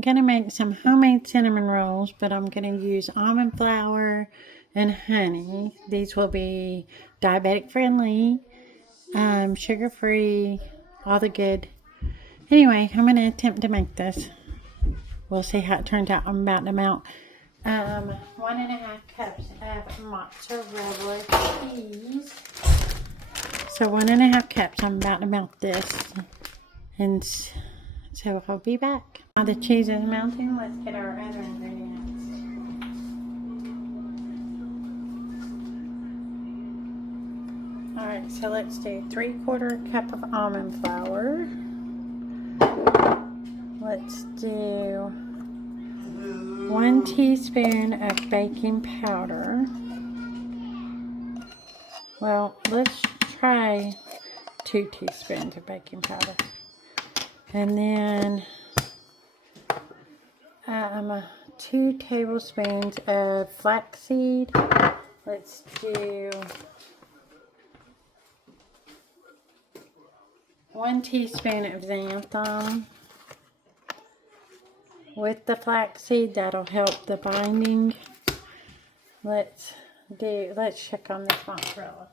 I'm going to make some homemade cinnamon rolls, but I'm going to use almond flour and honey. These will be diabetic friendly, sugar-free, all the good. Anyway, I'm going to attempt to make this. We'll see how it turns out. I'm about to melt 1.5 cups of mozzarella cheese. So 1.5 cups. I'm about to melt this. And so I'll be back. Now the cheese is melting. Let's get our other ingredients. Alright, so let's do 3/4 cup of almond flour. Let's do 1 teaspoon of baking powder. Well, let's try 2 teaspoons of baking powder. And then 2 tablespoons of flaxseed. Let's do 1 teaspoon of xanthan with the flaxseed. That'll help the binding. Let's check on this mozzarella.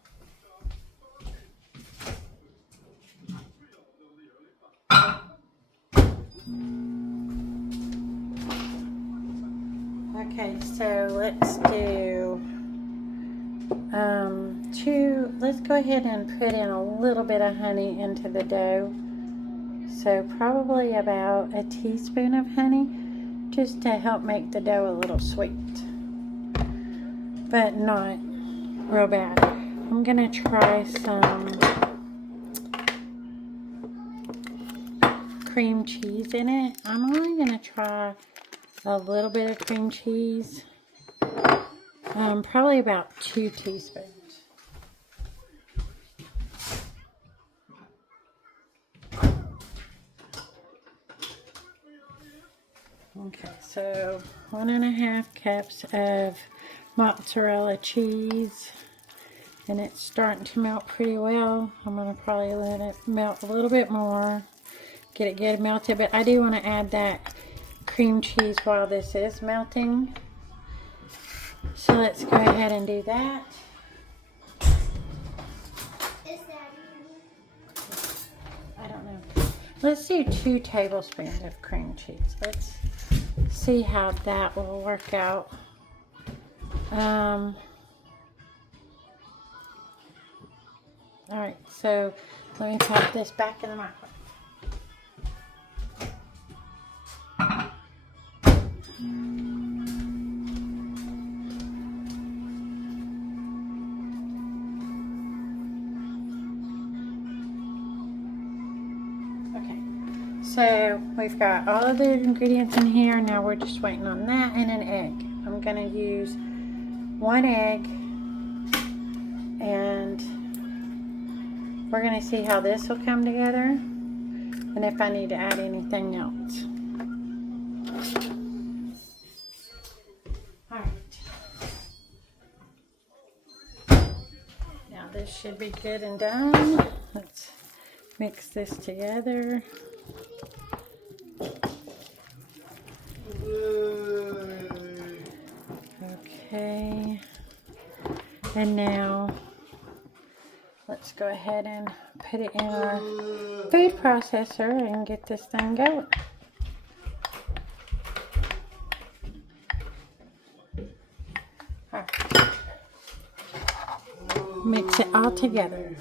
Okay, so let's do let's go ahead and put in a little bit of honey into the dough. So probably about a teaspoon of honey, just to help make the dough a little sweet, but not real bad. I'm gonna try some cream cheese in it. I'm only gonna try a little bit of cream cheese, probably about 2 teaspoons. Okay, so 1.5 cups of mozzarella cheese, and it's starting to melt pretty well. I'm going to probably let it melt a little bit more, get it good melted, but I do want to add that cream cheese while this is melting. So let's go ahead and do that. I don't know. Let's do 2 tablespoons of cream cheese. Let's see how that will work out. Alright, so let me pop this back in the microwave. So we've got all of the ingredients in here. Now we're just waiting on that and an egg. I'm going to use 1 egg, and we're going to see how this will come together and if I need to add anything else. Alright. Now this should be good and done. Let's mix this together. Okay, and now let's go ahead and put it in our food processor and get this thing going. All right. Mix it all together.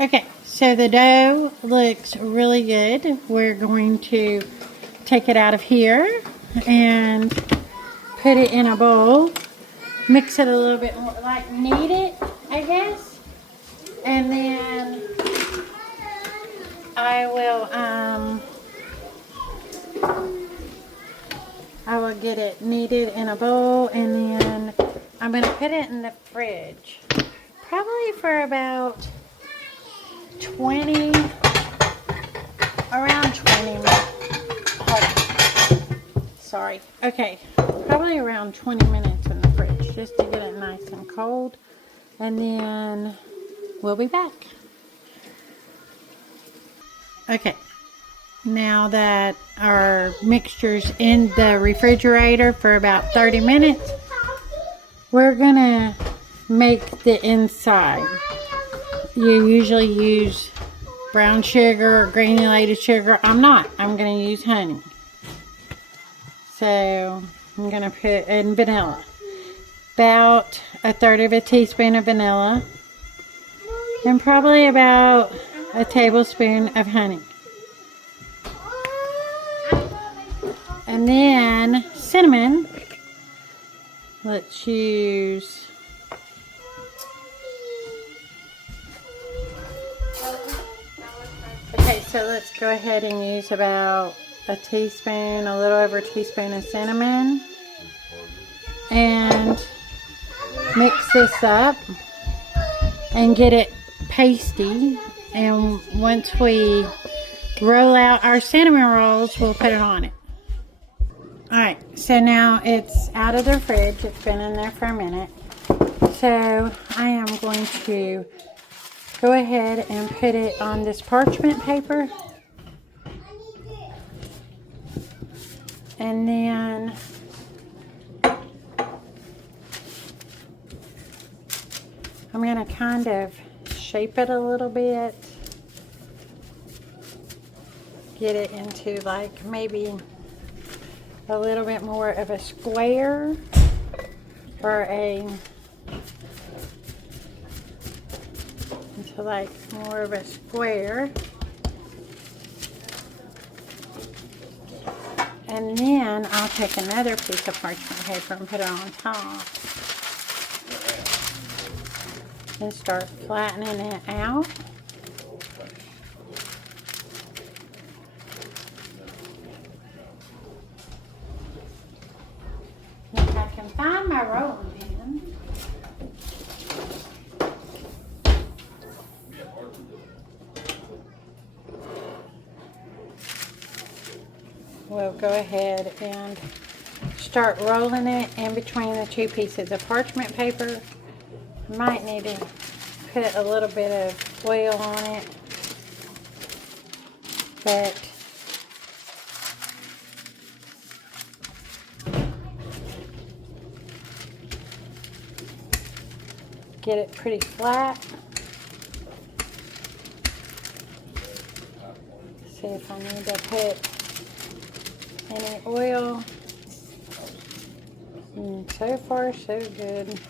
Okay, so the dough looks really good. We're going to take it out of here and put it in a bowl. Mix it a little bit more, like knead it, I guess. And then I will get it kneaded in a bowl, and then I'm going to put it in the fridge. Probably for about 20 around 20 minutes. Sorry. Okay. Probably probably around 20 minutes in the fridge just to get it nice and cold. And then we'll be back. Okay, now that our mixture's in the refrigerator for about 30 minutes, we're gonna make the inside. You usually use brown sugar or granulated sugar. I'm not. I'm gonna use honey. So I'm gonna put in vanilla. About 1/3 of a teaspoon of vanilla. And probably about a tablespoon of honey. And then cinnamon. Let's use so let's go ahead and use about a teaspoon, a little over a teaspoon of cinnamon. And mix this up and get it pasty. And once we roll out our cinnamon rolls, we'll put it on it. Alright, so now it's out of the fridge. It's been in there for a minute. So I am going to go ahead and put it on this parchment paper. And then I'm going to kind of shape it a little bit. Get it into like maybe a little bit more of a square or into like more of a square. And then I'll take another piece of parchment paper and put it on top. And start flattening it out. If I can find my rolling pin. We'll go ahead and start rolling it in between the two pieces of parchment paper. Might need to put a little bit of oil on it, but get it pretty flat. See if I need to put any oil. And so far, so good.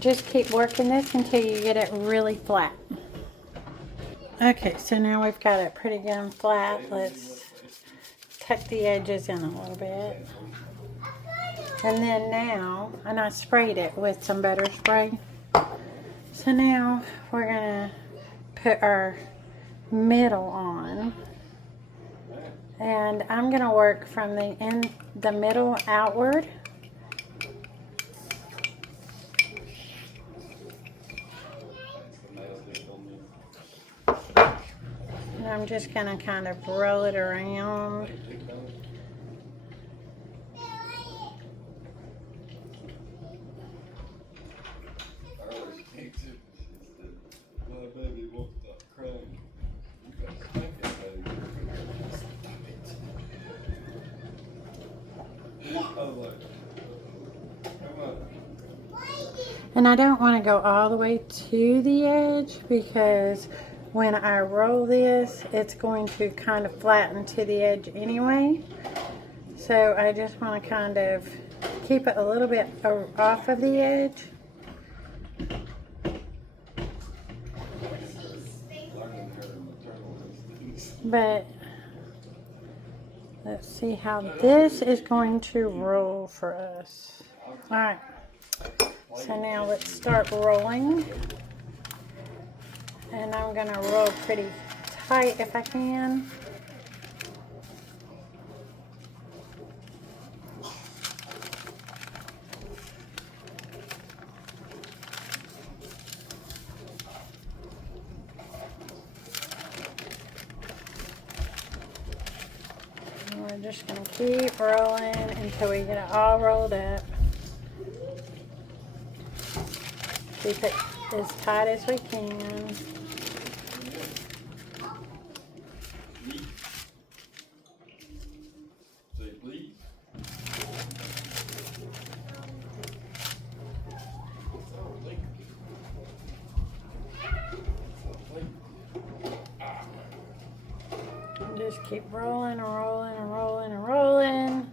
Just keep working this until you get it really flat. Okay, so now we've got it pretty good and flat. Let's tuck the edges in a little bit. And then now, and I sprayed it with some butter spray. So now we're gonna put our middle on. And I'm gonna work from the middle outward. And I'm just going to kind of roll it around. And I don't want to go all the way to the edge because when I roll this, it's going to kind of flatten to the edge anyway. So I just want to kind of keep it a little bit off of the edge. But let's see how this is going to roll for us. Alright, so now let's start rolling. And I'm going to roll pretty tight if I can. And we're just going to keep rolling until we get it all rolled up. Keep it as tight as we can. Just keep rolling and rolling and rolling and rolling.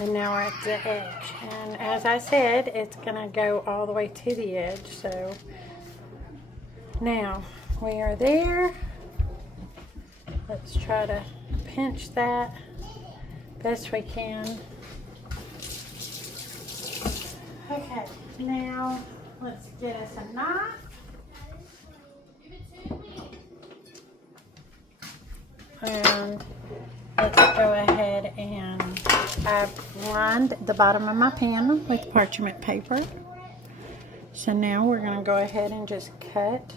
And now we're at the edge. And as I said, it's going to go all the way to the edge. So now we are there. Let's try to pinch that best we can. Okay, now let's get us a knife. And let's go ahead and I've lined the bottom of my pan with parchment paper. So now we're going to go ahead and just cut.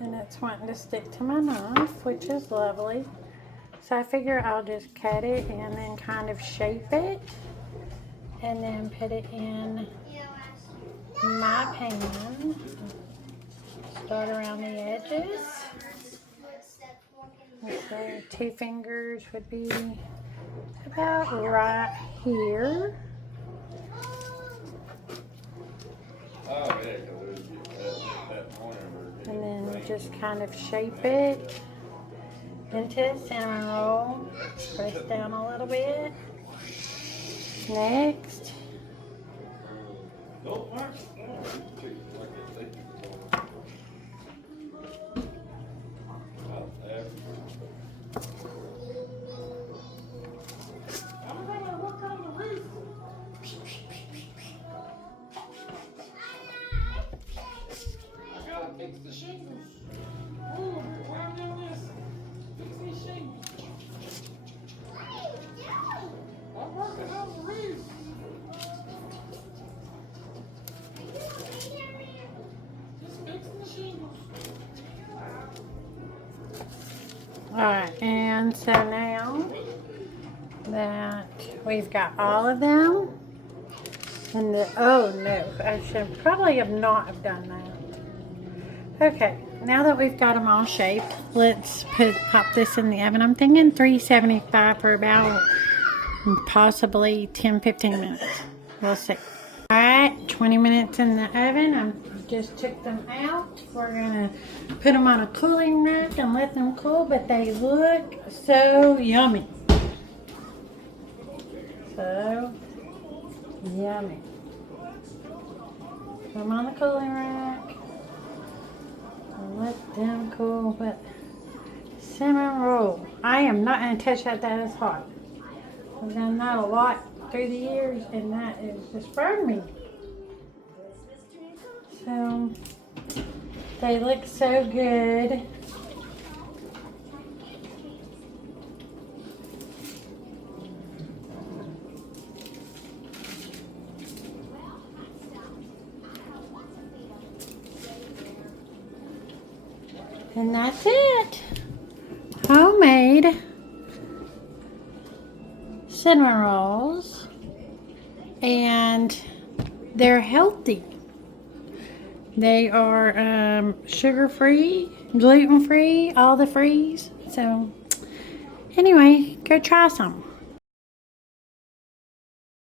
And it's wanting to stick to my knife, which is lovely. So I figure I'll just cut it and then kind of shape it. And then put it in my pan. Start around the edges. So 2 fingers would be about right here. And then just kind of shape it into a cinnamon roll. Press down a little bit. Next, alright, and so now that we've got all of them, and oh no, I should probably have not have done that. Okay, now that we've got them all shaped, let's pop this in the oven. I'm thinking 375 for about possibly 10-15 minutes. We'll see. Alright, 20 minutes in the oven. I just took them out. We're going to put them on a cooling rack and let them cool, but they look so yummy. So yummy. Put them on the cooling rack and let them cool. But cinnamon roll, I am not going to touch that. That is hot. I've done that a lot through the years, and that is just burned me. So they look so good. And that's it. Homemade cinnamon rolls, and they're healthy. They are sugar-free, gluten-free, all the frees. So anyway, go try some.